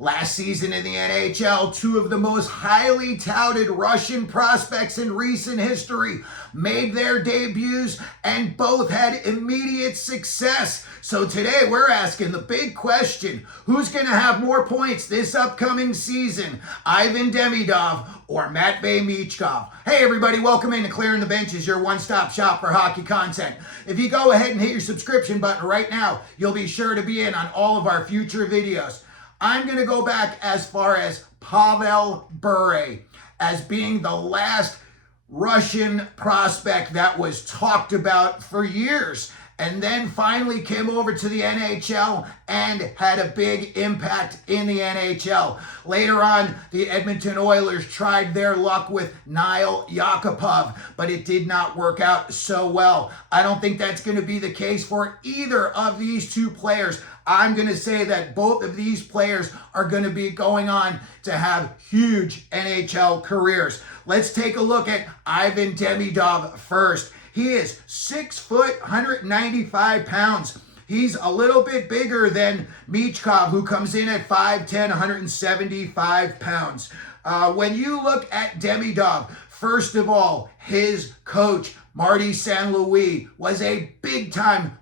Last season in the NHL, two of the most highly touted Russian prospects in recent history made their debuts and both had immediate success. So today we're asking the big question, who's going to have more points this upcoming season, Ivan Demidov or Matvei Michkov? Hey everybody, welcome into Clearing the Benches, your one-stop shop for hockey content. If you go ahead and hit your subscription button right now, you'll be sure to be in on all of our future videos. I'm going to go back as far as Pavel Bure as being the last Russian prospect that was talked about for years and then finally came over to the NHL and had a big impact in the NHL. Later on, the Edmonton Oilers tried their luck with Nail Yakupov, but it did not work out so well. I don't think that's going to be the case for either of these two players. I'm going to say that both of these players are going to be going on to have huge NHL careers. Let's take a look at Ivan Demidov first. He is 6 foot, 195 pounds. He's a little bit bigger than Michkov, who comes in at 5'10", 175 pounds. When you look at Demidov, first of all, his coach, Marty St. Louis, was a big time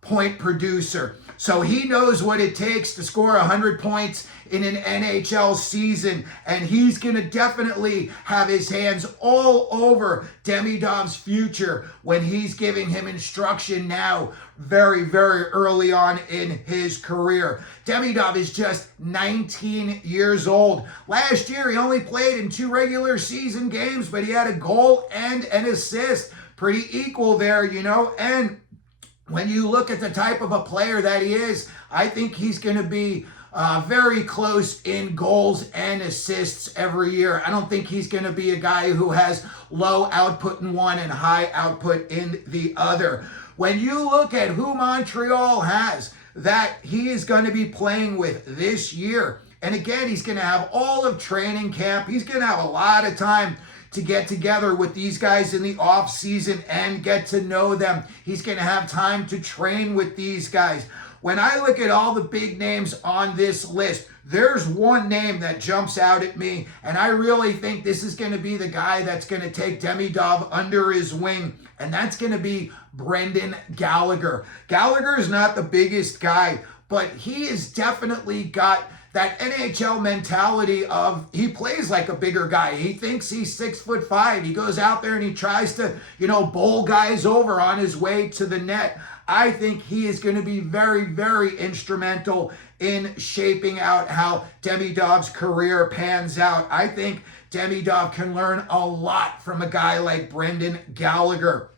point producer. So he knows what it takes to score 100 points in an NHL season, and he's going to definitely have his hands all over Demidov's future when he's giving him instruction now very early on in his career. Demidov is just 19 years old. Last year, he only played in 2 regular season games, but he had a goal and an assist. Pretty equal there, you know, and when you look at the type of a player that he is, I think he's going to be very close in goals and assists every year. I don't think he's going to be a guy who has low output in one and high output in the other. When you look at who Montreal has that he is going to be playing with this year, and again, he's going to have all of training camp. He's going to have a lot of time to get together with these guys in the off season and get to know them. He's going to have time to train with these guys. When I look at all the big names on this list, there's one name that jumps out at me, and I really think this is going to be the guy that's going to take Demidov under his wing, and that's going to be Brendan Gallagher. Gallagher is not the biggest guy, but he has definitely got that NHL mentality of he plays like a bigger guy. He thinks he's 6'5". He goes out there and he tries to, bowl guys over on his way to the net. I think he is going to be very instrumental in shaping out how Demidov's career pans out. I think Demidov can learn a lot from a guy like Brendan Gallagher.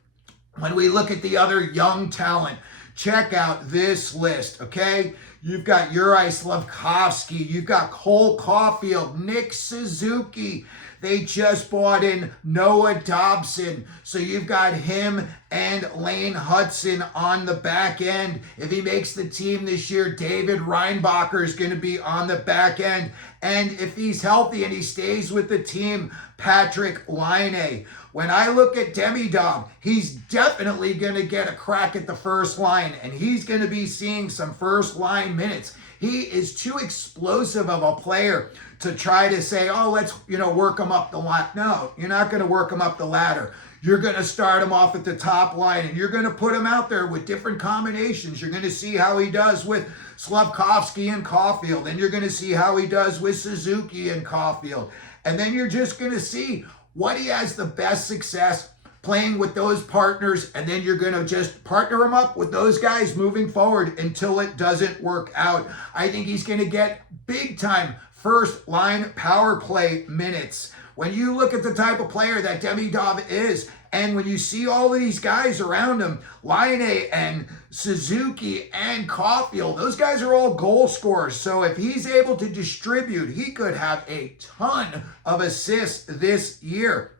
When we look at the other young talent, check out this list, okay? You've got Uri Slafkovsky, you've got Cole Caulfield, Nick Suzuki. They just bought in Noah Dobson. So you've got him and Lane Hudson on the back end. If he makes the team this year, David Reinbacher is going to be on the back end. And if he's healthy and he stays with the team, Patrick Laine. When I look at Demidov, he's definitely going to get a crack at the first line, and he's going to be seeing some first line minutes. He is too explosive of a player to try to say, oh, let's, work him up the ladder. No, you're not going to work him up the ladder. You're going to start him off at the top line, and you're going to put him out there with different combinations. You're going to see how he does with Slafkovsky and Caulfield, and you're going to see how he does with Suzuki and Caulfield. And then you're just going to see what he has the best success playing with those partners, and then you're going to just partner him up with those guys moving forward until it doesn't work out. I think he's going to get big time first line power play minutes. When you look at the type of player that Demidov is, and when you see all of these guys around him, Laine and Suzuki and Caulfield, those guys are all goal scorers. So if he's able to distribute, he could have a ton of assists this year.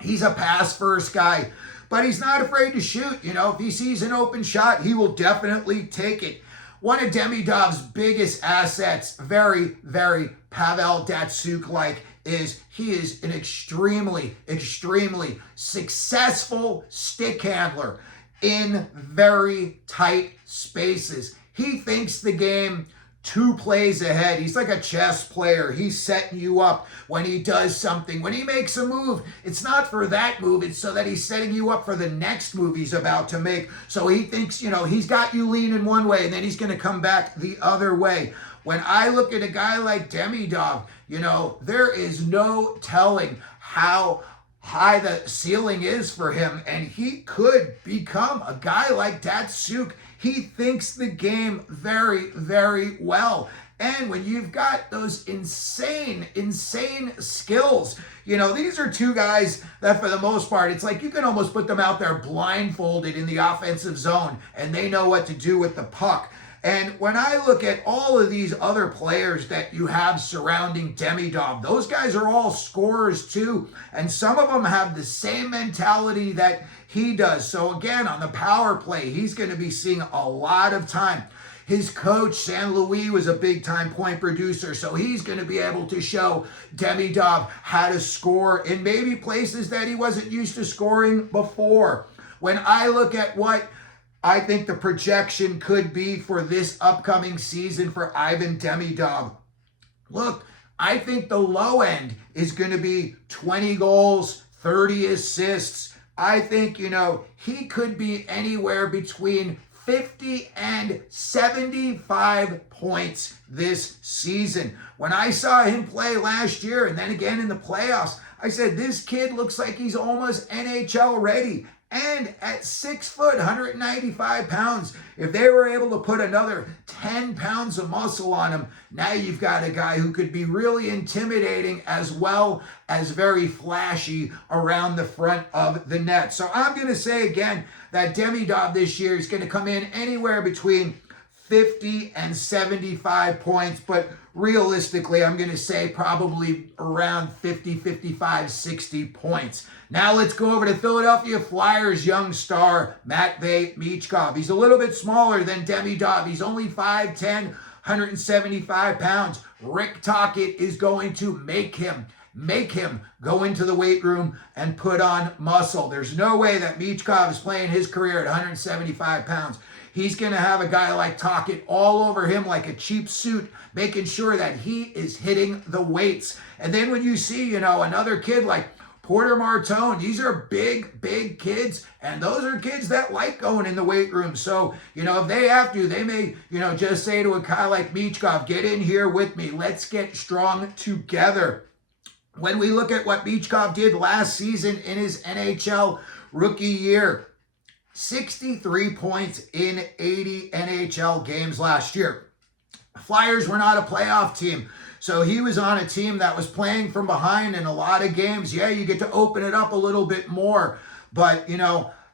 He's a pass-first guy, but he's not afraid to shoot. If he sees an open shot, he will definitely take it. One of Demidov's biggest assets, very Pavel Datsyuk-like, is he is an extremely successful stick handler in very tight spaces. He thinks the game 2 plays ahead. He's like a chess player. He's setting you up when he does something. When he makes a move, it's not for that move. It's so that he's setting you up for the next move he's about to make. So he thinks, he's got you leaning one way and then he's going to come back the other way. When I look at a guy like Demidov, there is no telling how high the ceiling is for him, and he could become a guy like Datsuk. He thinks the game very, very well. And when you've got those insane skills, these are 2 guys that for the most part, it's like you can almost put them out there blindfolded in the offensive zone, and they know what to do with the puck. And when I look at all of these other players that you have surrounding Demidov, those guys are all scorers too. And some of them have the same mentality that he does. So again, on the power play, he's going to be seeing a lot of time. His coach, San Luis, was a big-time point producer, so he's going to be able to show Demidov how to score in maybe places that he wasn't used to scoring before. When I look at what I think the projection could be for this upcoming season for Ivan Demidov, look, I think the low end is going to be 20 goals, 30 assists. I think, he could be anywhere between 50 and 75 points this season. When I saw him play last year and then again in the playoffs, I said, this kid looks like he's almost NHL ready. And at 6 foot, 195 pounds, if they were able to put another 10 pounds of muscle on him, now you've got a guy who could be really intimidating as well as very flashy around the front of the net. So I'm going to say again that Demidov this year is going to come in anywhere between 50 and 75 points, but realistically, I'm going to say probably around 50, 55, 60 points. Now let's go over to Philadelphia Flyers young star, Matvei Michkov. He's a little bit smaller than Demidov. He's only 5'10", 175 pounds. Rick Tocchet is going to make him go into the weight room and put on muscle. There's no way that Michkov is playing his career at 175 pounds. He's going to have a guy like Tocchet all over him like a cheap suit, making sure that he is hitting the weights. And then when you see, another kid like Porter Martone, these are big kids, and those are kids that like going in the weight room. So, if they have to, they may, just say to a guy like Michkov, get in here with me. Let's get strong together. When we look at what Michkov did last season in his NHL rookie year, 63 points in 80 NHL games last year. Flyers were not a playoff team, so he was on a team that was playing from behind in a lot of games. Yeah, you get to open it up a little bit more, but,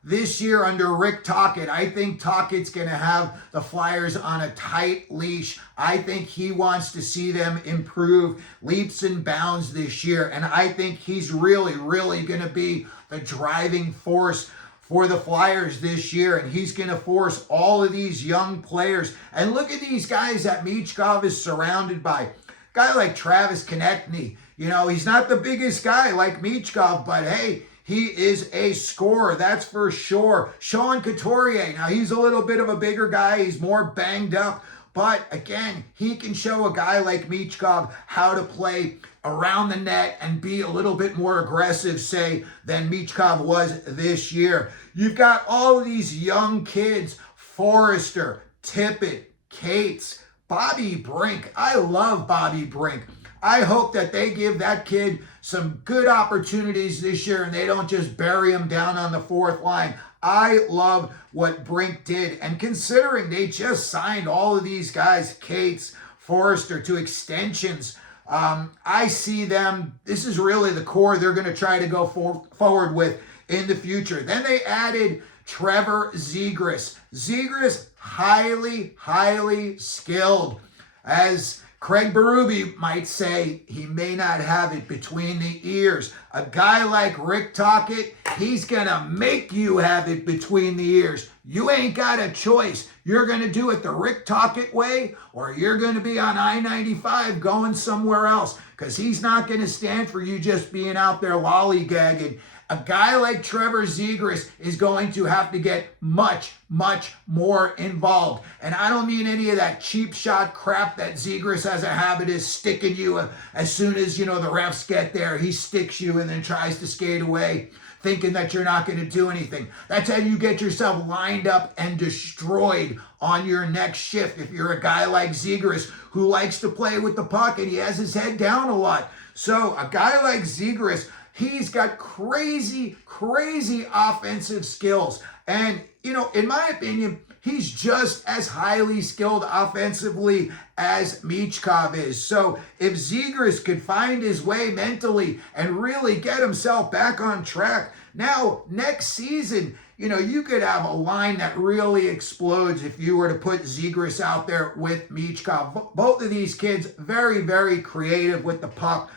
this year under Rick Tocchet, I think Tocchet's going to have the Flyers on a tight leash. I think he wants to see them improve leaps and bounds this year, and I think he's really going to be the driving force for the Flyers this year, and he's going to force all of these young players. And look at these guys that Michkov is surrounded by. Guy like Travis Konechny, he's not the biggest guy like Michkov, but hey, he is a scorer, that's for sure. Sean Couturier, now he's a little bit of a bigger guy, he's more banged up, but again, he can show a guy like Michkov how to play around the net and be a little bit more aggressive, say, than Michkov was this year. You've got all of these young kids, Forrester, Tippett, Cates, Bobby Brink. I love Bobby Brink. I hope that they give that kid some good opportunities this year and they don't just bury him down on the fourth line. I love what Brink did. And considering they just signed all of these guys, Cates, Forrester, to extensions, I see them, this is really the core they're going to try to go forward with in the future. Then they added Trevor Zegras. Zegras, highly skilled. As Craig Berube might say, he may not have it between the ears. A guy like Rick Tocchet, he's going to make you have it between the ears. You ain't got a choice. You're going to do it the Rick Tocchet way, or you're going to be on I-95 going somewhere else, because he's not going to stand for you just being out there lollygagging a guy like Trevor Zegras is going to have to get much, much more involved. And I don't mean any of that cheap shot crap that Zegras has a habit of sticking you as soon as, the refs get there. He sticks you and then tries to skate away, thinking that you're not going to do anything. That's how you get yourself lined up and destroyed on your next shift if you're a guy like Zegras who likes to play with the puck and he has his head down a lot. So a guy like Zegras, he's got crazy, crazy offensive skills. And, in my opinion, he's just as highly skilled offensively as Michkov is. So if Zegras could find his way mentally and really get himself back on track, now next season, you could have a line that really explodes if you were to put Zegras out there with Michkov. Both of these kids, very, very creative with the puck.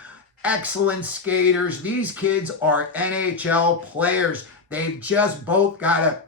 Excellent skaters. These kids are NHL players. They've just both got to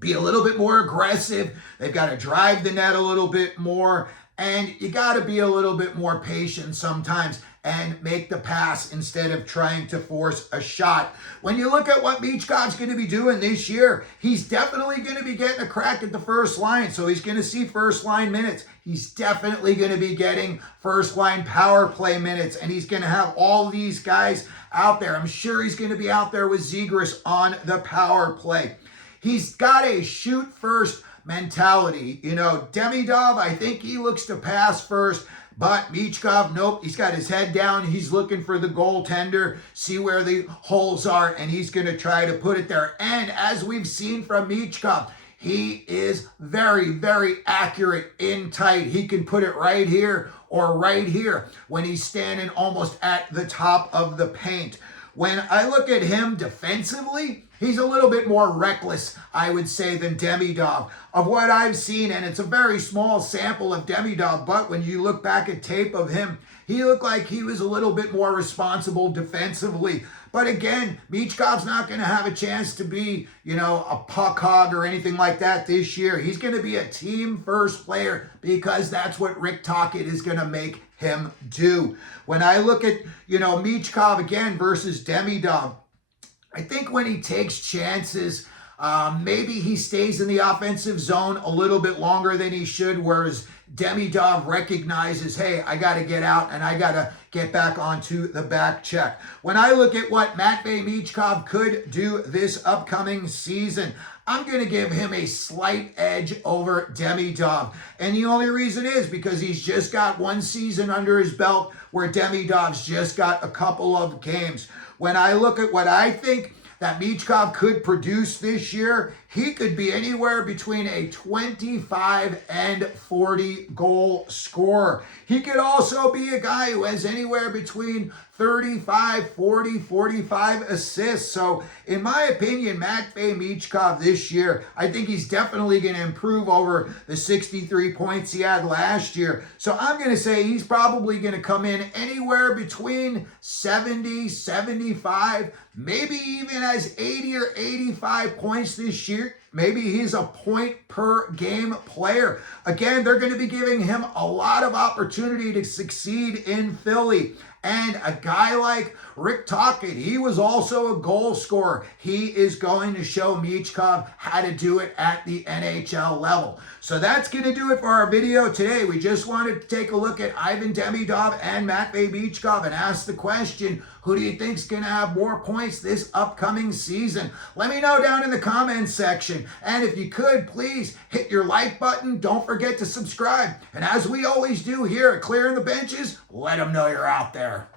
be a little bit more aggressive. They've got to drive the net a little bit more. And you got to be a little bit more patient sometimes and make the pass instead of trying to force a shot. When you look at what Michkov's going to be doing this year, he's definitely going to be getting a crack at the first line. So he's going to see first line minutes. He's definitely going to be getting first line power play minutes. And he's going to have all these guys out there. I'm sure he's going to be out there with Zegras on the power play. He's got a shoot first mentality. Demidov, I think he looks to pass first, but Michkov, nope, he's got his head down. He's looking for the goaltender, see where the holes are, and he's going to try to put it there. And as we've seen from Michkov, he is very, very accurate in tight. He can put it right here or right here when he's standing almost at the top of the paint. When I look at him defensively, he's a little bit more reckless, I would say, than Demidov. Of what I've seen, and it's a very small sample of Demidov, but when you look back at tape of him, he looked like he was a little bit more responsible defensively. But again, Michkov's not going to have a chance to be, a puck hog or anything like that this year. He's going to be a team first player because that's what Rick Tocchet is going to make him do. When I look at, Michkov again versus Demidov, I think when he takes chances, maybe he stays in the offensive zone a little bit longer than he should, whereas Demidov recognizes, hey, I got to get out and I got to get back onto the back check. When I look at what Matvei Michkov could do this upcoming season, I'm going to give him a slight edge over Demidov. And the only reason is because he's just got one season under his belt where Demidov's just got a couple of games. When I look at what I think that Michkov could produce this year, he could be anywhere between a 25 and 40 goal scorer. He could also be a guy who has anywhere between 35, 40, 45 assists. So in my opinion, Matvei Michkov this year, I think he's definitely going to improve over the 63 points he had last year. So I'm going to say he's probably going to come in anywhere between 70, 75, maybe even as 80 or 85 points this year. Maybe he's a point per game player. Again, they're going to be giving him a lot of opportunity to succeed in Philly. And a guy like Rick Tocchet, he was also a goal scorer. He is going to show Michkov how to do it at the NHL level. So that's going to do it for our video today. We just wanted to take a look at Ivan Demidov and Matvei Michkov and ask the question, who do you think is going to have more points this upcoming season? Let me know down in the comments section. And if you could, please hit your like button. Don't forget to subscribe. And as we always do here at Clearing the Benches, let them know you're out there.